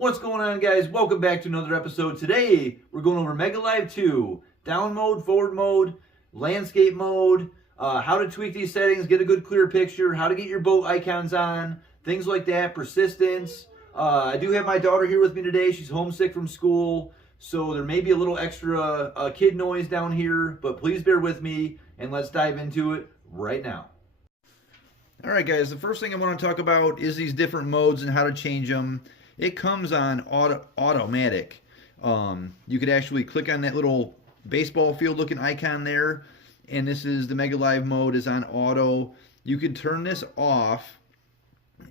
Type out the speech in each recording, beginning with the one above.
What's going on, guys? Welcome back to another episode. Today we're going over Mega Live 2, down mode, forward mode, landscape mode, how to tweak these settings, get a good clear picture, how to get your boat icons on, things like that, persistence. I do have my daughter here with me today. She's homesick from school, so there may be a little extra kid noise down here, but please bear with me and let's dive into it right now. All right, guys, the first thing I want to talk about is these different modes and how to change them. It comes on automatic. You could actually click on that little baseball field looking icon there, and this is the Mega Live mode is on auto. You could turn this off,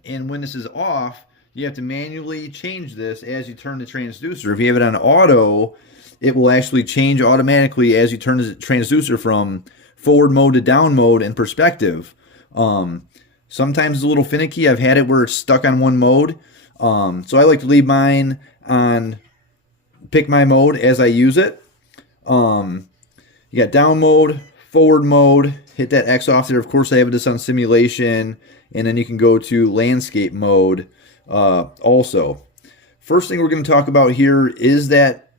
and when this is off, you have to manually change this as you turn the transducer. If you have it on auto, it will actually change automatically as you turn the transducer from forward mode to down mode and perspective. Sometimes it's a little finicky. I've had it where it's stuck on one mode. So I like to leave mine on pick my mode as I use it. You got down mode, forward mode, hit that X off there. Of course, I have this on simulation, and then you can go to landscape mode also. First thing we're going to talk about here is that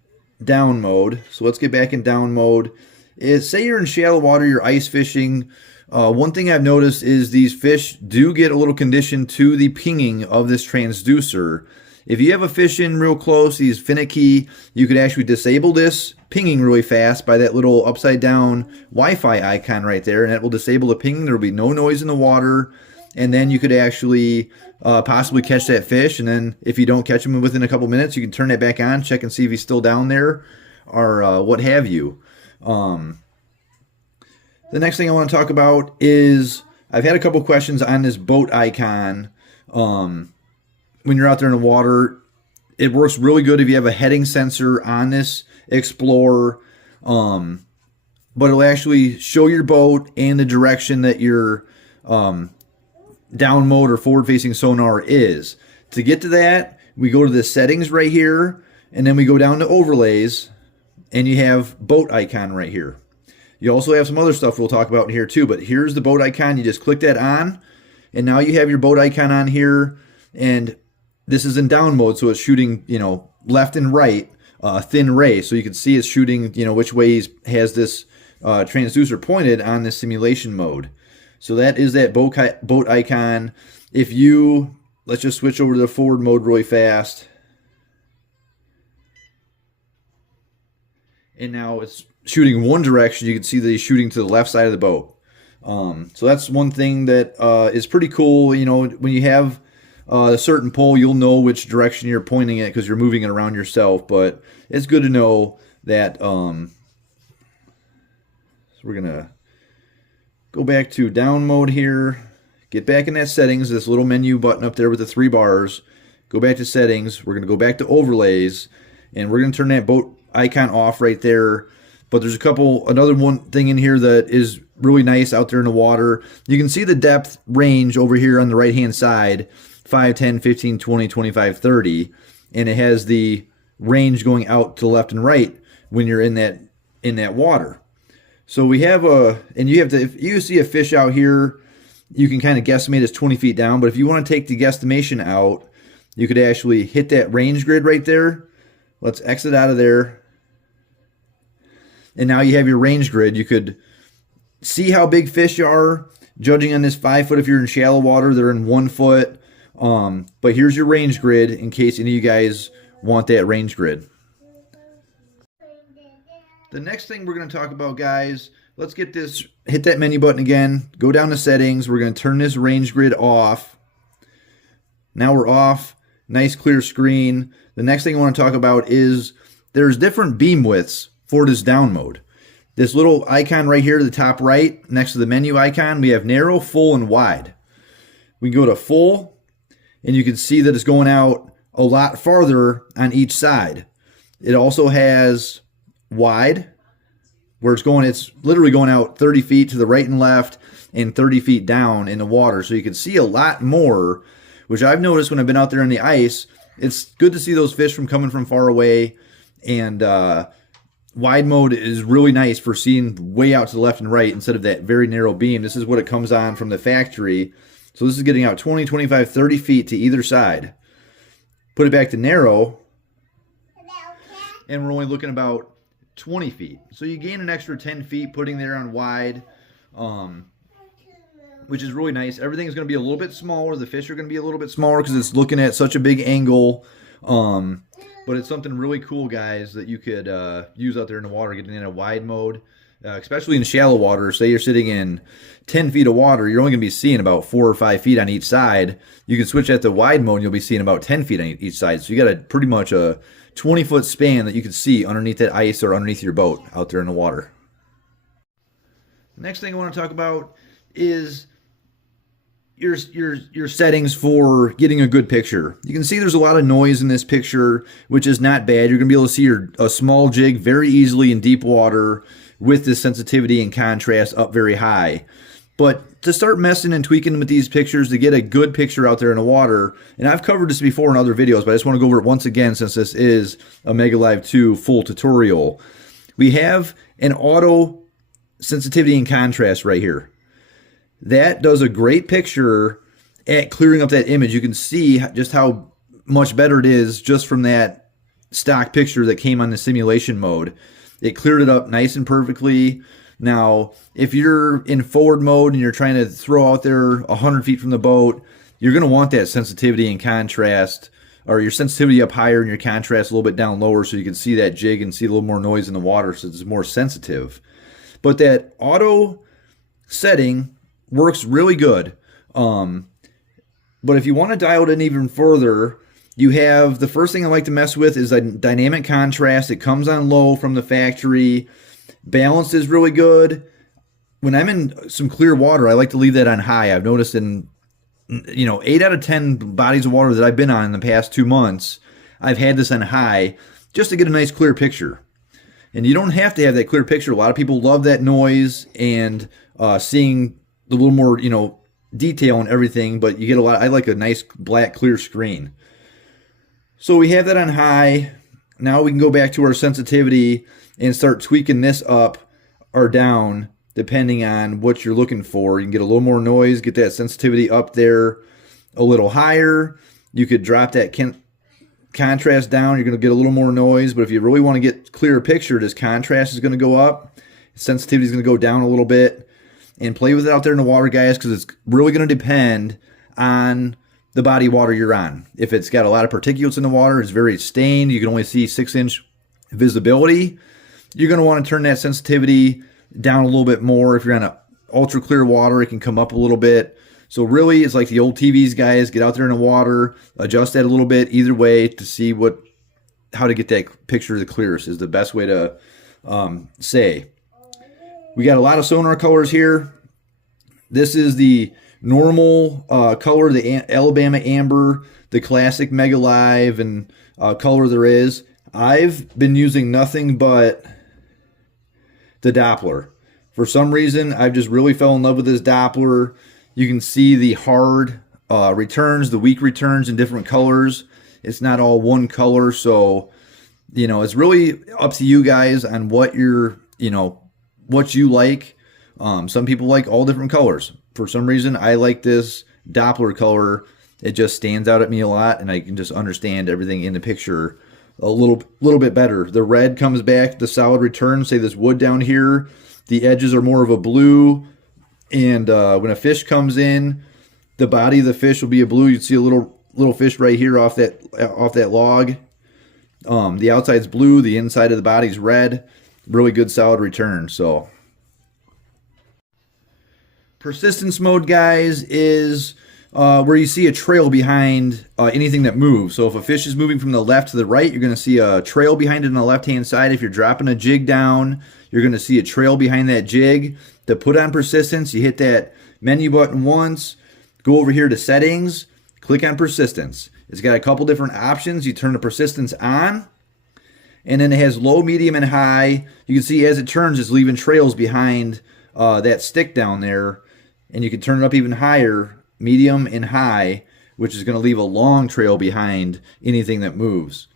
down mode. So let's get back in down mode. Say you're in shallow water, you're ice fishing. One thing I've noticed is these fish do get a little conditioned to the pinging of this transducer. If you have a fish in real close, he's finicky, you could actually disable this pinging really fast by that little upside down Wi-Fi icon right there, and that will disable the pinging. There will be no noise in the water, and then you could actually possibly catch that fish, and then if you don't catch him within a couple minutes, you can turn that back on, check and see if he's still down there, or what have you. The next thing I want to talk about is I've had a couple questions on this boat icon. When you're out there in the water, it works really good if you have a heading sensor on this Explorer, but it'll actually show your boat and the direction that your down mode or forward facing sonar is. To get to that, we go to the settings right here, and then we go down to overlays, and you have boat icon right here. You also have some other stuff we'll talk about in here too, but here's the boat icon. You just click that on, and now you have your boat icon on here, and this is in down mode, so it's shooting, left and right, thin ray, so you can see it's shooting, which way he has this transducer pointed on this simulation mode. So that is that boat icon. If you, let's just switch over to the forward mode really fast. And now it's shooting one direction. You can see that he's shooting to the left side of the boat. So that's one thing that is pretty cool. When you have a certain pole, you'll know which direction you're pointing it because you're moving it around yourself. But it's good to know that. So we're going to go back to down mode here. Get back in that settings, this little menu button up there with the 3 bars. Go back to settings. We're going to go back to overlays, and we're going to turn that boat icon off right there. But there's another one thing in here that is really nice out there in the water. You can see the depth range over here on the right hand side, 5, 10, 15, 20, 25, 30, and it has the range going out to the left and right when you're in that water. So we have if you see a fish out here, you can kind of guesstimate it's 20 feet down, but if you want to take the guesstimation out, you could actually hit that range grid right there. Let's exit out of there. And now you have your range grid. You could see how big fish are, judging on this 5 foot. If you're in shallow water, they're in 1 foot. But here's your range grid in case any of you guys want that range grid. The next thing we're going to talk about, guys, let's hit that menu button again, go down to settings. We're going to turn this range grid off. Now we're off. Nice clear screen. The next thing I want to talk about is there's different beam widths for this down mode. This little icon right here to the top right next to the menu icon, we have narrow, full, and wide. We can go to full, and you can see that it's going out a lot farther on each side. It also has wide, where it's literally going out 30 feet to the right and left and 30 feet down in the water. So you can see a lot more, which I've noticed when I've been out there on the ice. It's good to see those fish from coming from far away, and wide mode is really nice for seeing way out to the left and right instead of that very narrow beam. This is what it comes on from the factory. So this is getting out 20, 25, 30 feet to either side. put it back to narrow, and we're only looking about 20 feet. So you gain an extra 10 feet putting there on wide, which is really nice. Everything is going to be a little bit smaller. The fish are going to be a little bit smaller because it's looking at such a big angle. But it's something really cool, guys, that you could use out there in the water, getting in a wide mode, especially in shallow water. Say you're sitting in 10 feet of water, you're only going to be seeing about 4 or 5 feet on each side. You can switch that to wide mode, and you'll be seeing about 10 feet on each side. So you got pretty much a 20-foot span that you can see underneath that ice or underneath your boat out there in the water. The next thing I want to talk about is your settings for getting a good picture. You can see there's a lot of noise in this picture, which is not bad. You're going to be able to see a small jig very easily in deep water with the sensitivity and contrast up very high. But to start messing and tweaking with these pictures to get a good picture out there in the water, and I've covered this before in other videos, but I just want to go over it once again since this is a Mega Live 2 full tutorial. We have an auto sensitivity and contrast right here. That does a great picture at clearing up that image. You can see just how much better it is just from that stock picture that came on the simulation mode. It cleared it up nice and perfectly. Now, if you're in forward mode and you're trying to throw out there 100 feet from the boat, you're going to want that sensitivity and contrast, or your sensitivity up higher and your contrast a little bit down lower so you can see that jig and see a little more noise in the water so it's more sensitive. But that auto setting works really good. But if you want to dial it in even further, you have the first thing I like to mess with is a dynamic contrast. It comes on low from the factory. Balance is really good. When I'm in some clear water, I like to leave that on high. I've noticed in 8 out of 10 bodies of water that I've been on in the past 2 months, I've had this on high just to get a nice clear picture. And you don't have to have that clear picture. A lot of people love that noise and seeing a little more, detail and everything, but you get a lot. I like a nice black clear screen. So we have that on high. Now we can go back to our sensitivity and start tweaking this up or down depending on what you're looking for. You can get a little more noise, get that sensitivity up there a little higher. You could drop that contrast down. You're going to get a little more noise, but if you really want to get clearer picture, this contrast is going to go up. Sensitivity is going to go down a little bit. And play with it out there in the water, guys, because it's really going to depend on the body of water you're on. If it's got a lot of particulates in the water, it's very stained, you can only see 6-inch visibility, you're going to want to turn that sensitivity down a little bit more. If you're on a ultra clear water, it can come up a little bit. So really, it's like the old TVs, guys. Get out there in the water, adjust that a little bit either way to see how to get that picture the clearest is the best way to say. We got a lot of sonar colors here. This is the normal color, the Alabama Amber, the classic Mega Live, and color there is. I've been using nothing but the Doppler. For some reason, I've just really fell in love with this Doppler. You can see the hard returns, the weak returns in different colors. It's not all one color, so it's really up to you guys on what you're, what you like. Some people like all different colors. For some reason, I like this Doppler color. It just stands out at me a lot, and I can just understand everything in the picture a little bit better. The red comes back, the solid return. Say this wood down here, the edges are more of a blue, and when a fish comes in, the body of the fish will be a blue. You can see a little fish right here off that log. The outside's blue, the inside of the body's red. Really good solid return. So persistence mode, guys, is where you see a trail behind anything that moves. So if a fish is moving from the left to the right, you're going to see a trail behind it on the left-hand side. If you're dropping a jig down, you're going to see a trail behind that jig. To put on persistence, you hit that menu button once, go over here to settings, click on persistence. It's got a couple different options. You turn the persistence on, and then it has low, medium, and high. You can see as it turns, it's leaving trails behind that stick down there. And you can turn it up even higher, medium and high, which is going to leave a long trail behind anything that moves.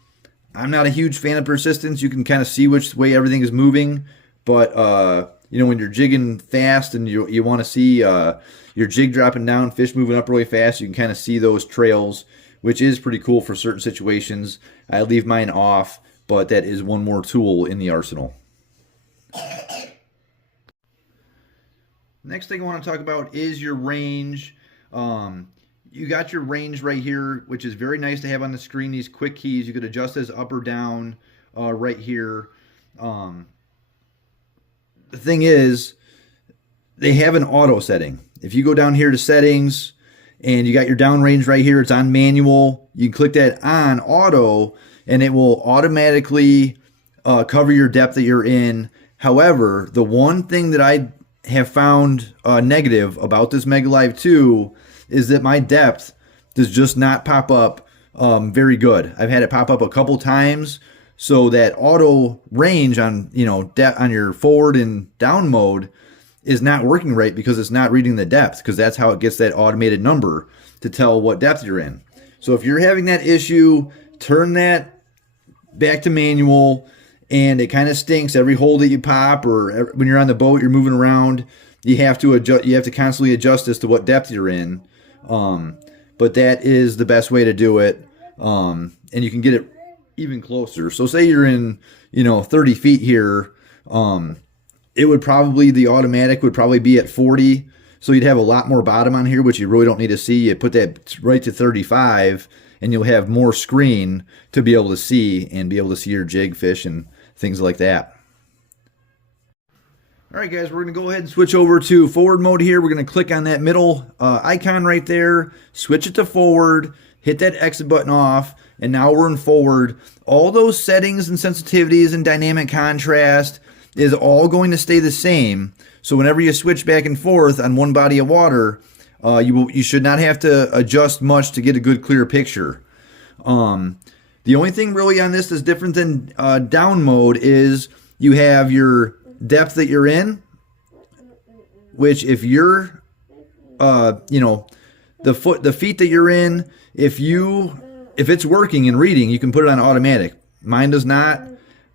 I'm not a huge fan of persistence. You can kind of see which way everything is moving. But, when you're jigging fast and you want to see your jig dropping down, fish moving up really fast, you can kind of see those trails which is pretty cool for certain situations. I leave mine off, but that is one more tool in the arsenal. Next thing I want to talk about is your range. You got your range right here, which is very nice to have on the screen. These quick keys, you could adjust as up or down right here. The thing is, they have an auto setting. If you go down here to settings and you got your down range right here, it's on manual. You can click that on auto and it will automatically cover your depth that you're in. However, the one thing that I have found negative about this Mega Live 2 is that my depth does just not pop up very good. I've had it pop up a couple times, so that auto range on on your forward and down mode is not working right because it's not reading the depth, because that's how it gets that automated number to tell what depth you're in. So if you're having that issue, turn that back to manual. And it kind of stinks every hole that you pop, or when you're on the boat, you're moving around, you have to adjust. You have to constantly adjust as to what depth you're in. But that is the best way to do it, and you can get it even closer. So say you're in 30 feet here, it would probably, the automatic would probably be at 40. So you'd have a lot more bottom on here, which you really don't need to see. You put that right to 35, and you'll have more screen to be able to see your jig, fish, and things like that. All right, guys, we're going to go ahead and switch over to forward mode here. We're going to click on that middle icon right there, switch it to forward, hit that exit button off, and now we're in forward. All those settings and sensitivities and dynamic contrast is all going to stay the same. So whenever you switch back and forth on one body of water, you should not have to adjust much to get a good clear picture. The only thing really on this that's different than down mode is you have your depth that you're in, which if you're, the feet that you're in, if it's working and reading, you can put it on automatic. Mine does not,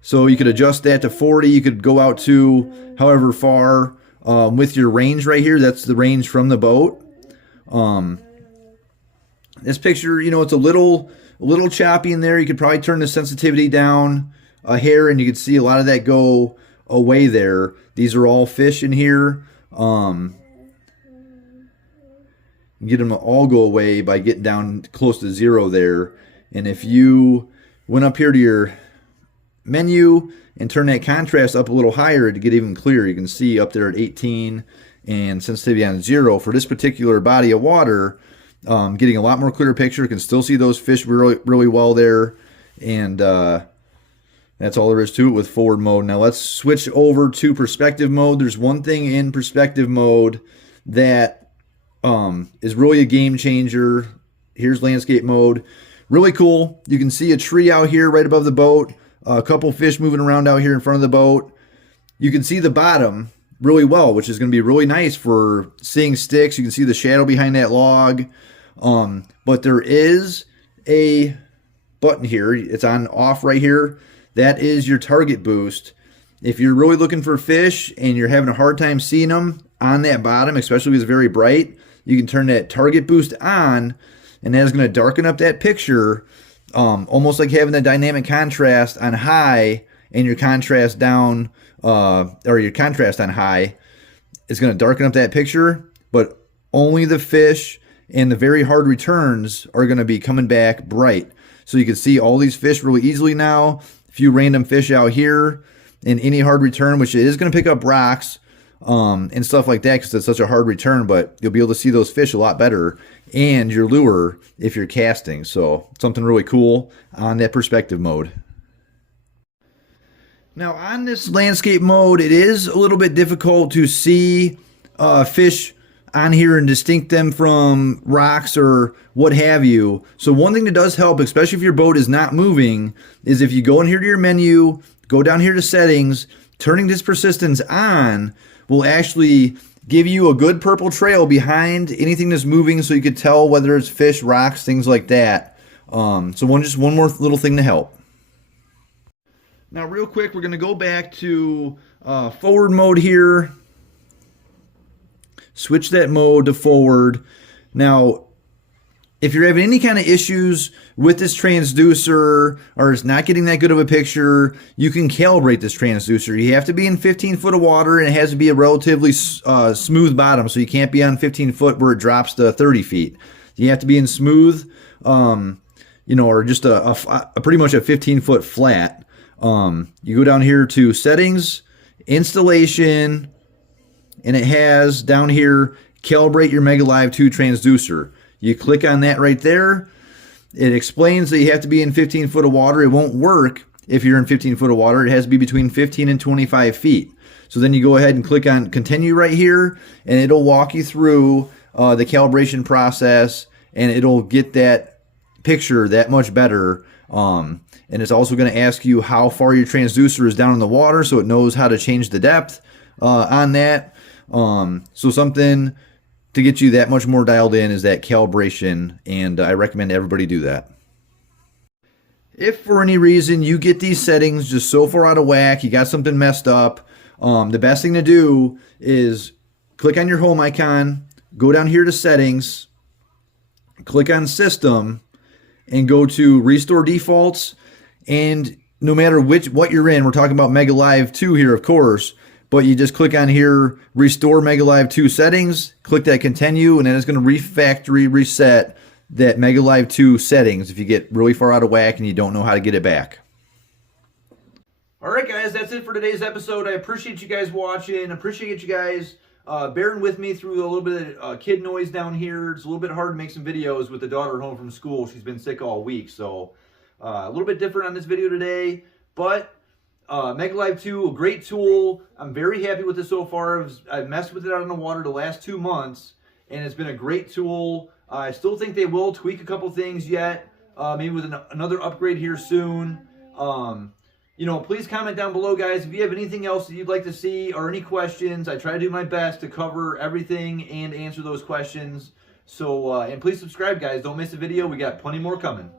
so you could adjust that to 40. You could go out to however far with your range right here. That's the range from the boat. This picture, it's a little choppy in there. You could probably turn the sensitivity down a hair and you could see a lot of that go away there. These are all fish in here. Get them to all go away by getting down close to 0 there. And if you went up here to your menu and turn that contrast up a little higher to get even clearer, you can see up there at 18 and sensitivity on 0 for this particular body of water. Getting a lot more clear picture. You can still see those fish really, really well there. And that's all there is to it with forward mode. Now let's switch over to perspective mode. There's one thing in perspective mode that is really a game changer. Here's landscape mode. Really cool. You can see a tree out here right above the boat. A couple fish moving around out here in front of the boat. You can see the bottom really well, which is going to be really nice for seeing sticks. You can see the shadow behind that log. But there is a button here. It's on off right here. That is your target boost. If you're really looking for fish and you're having a hard time seeing them on that bottom, especially if it's very bright, you can turn that target boost on, and that is going to darken up that picture, almost like having the dynamic contrast on high and your contrast down, or your contrast on high. It's going to darken up that picture, but only the fish and the very hard returns are going to be coming back bright. So you can see all these fish really easily now. A few random fish out here in any hard return, which it is going to pick up rocks and stuff like that because it's such a hard return, but you'll be able to see those fish a lot better and your lure if you're casting. So something really cool on that perspective mode. Now on this landscape mode, it is a little bit difficult to see fish on here and distinct them from rocks or what have you. So one thing that does help, especially if your boat is not moving, is if you go in here to your menu, go down here to settings, turning this persistence on will actually give you a good purple trail behind anything that's moving, so you could tell whether it's fish, rocks, things like that. So just one more little thing to help. Now real quick, we're going to go back to forward mode here. Switch that mode to forward. Now, If you're having any kind of issues with this transducer or it's not getting that good of a picture, you can calibrate this transducer. You have to be in 15 foot of water, and it has to be a relatively smooth bottom, so you can't be on 15 foot where it drops to 30 feet. You have to be in smooth, or just a pretty much a 15 foot flat. You go down here to settings, installation, and it has down here, calibrate your Mega Live 2 transducer. You click on that right there. It explains that you have to be in 15 foot of water. It won't work if you're in 15 foot of water. It has to be between 15 and 25 feet. So then you go ahead and click on continue right here, and it'll walk you through the calibration process, and it'll get that picture that much better. And it's also going to ask you how far your transducer is down in the water, so it knows how to change the depth on that. So something to get you that much more dialed in is that calibration, and I recommend everybody do that. If for any reason you get these settings just so far out of whack, you got something messed up, the best thing to do is click on your home icon, go down here to settings, click on system, and go to restore defaults. And no matter what you're in, we're talking about Mega Live 2 here, of course, but you just click on here, restore Mega Live 2 settings, click that continue, and then it's going to refactory reset that Mega Live 2 settings if you get really far out of whack and you don't know how to get it back. All right, guys, that's it for today's episode. I appreciate you guys watching. Appreciate you guys bearing with me through a little bit of kid noise down here. It's a little bit hard to make some videos with the daughter home from school. She's been sick all week, so a little bit different on this video today, but Mega Live 2, a great tool. I'm very happy with it so far. I've messed with it out in the water the last 2 months, and it's been a great tool. I still think they will tweak a couple things yet, maybe with another upgrade here soon. Please comment down below, guys, if you have anything else that you'd like to see or any questions. I try to do my best to cover everything and answer those questions. So, and please subscribe, guys. Don't miss a video. We got plenty more coming.